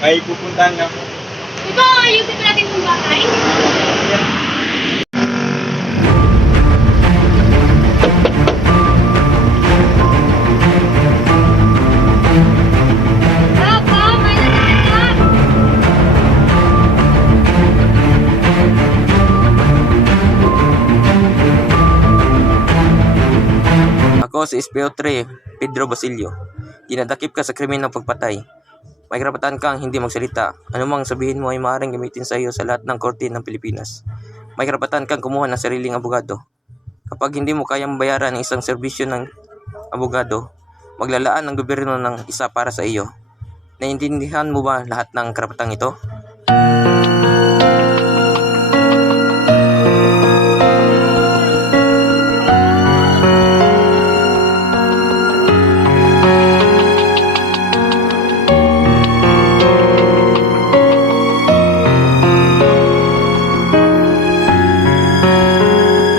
May pupuntahan nga po. Di ba ayusin pa natin yung bahay? Papa, may nagkakita! Ako si SPO3, Pedro Basilio. Dinadakip ka sa krimen ng pagpatay. May karapatan kang hindi magsalita. Anumang sabihin mo ay maaaring gamitin sa iyo sa lahat ng korte ng Pilipinas. May karapatan kang kumuha ng sariling abogado. Kapag hindi mo kayang bayaran ang isang serbisyo ng abogado, maglalaan ang gobyerno ng isa para sa iyo. Naiintindihan mo ba lahat ng karapatang ito?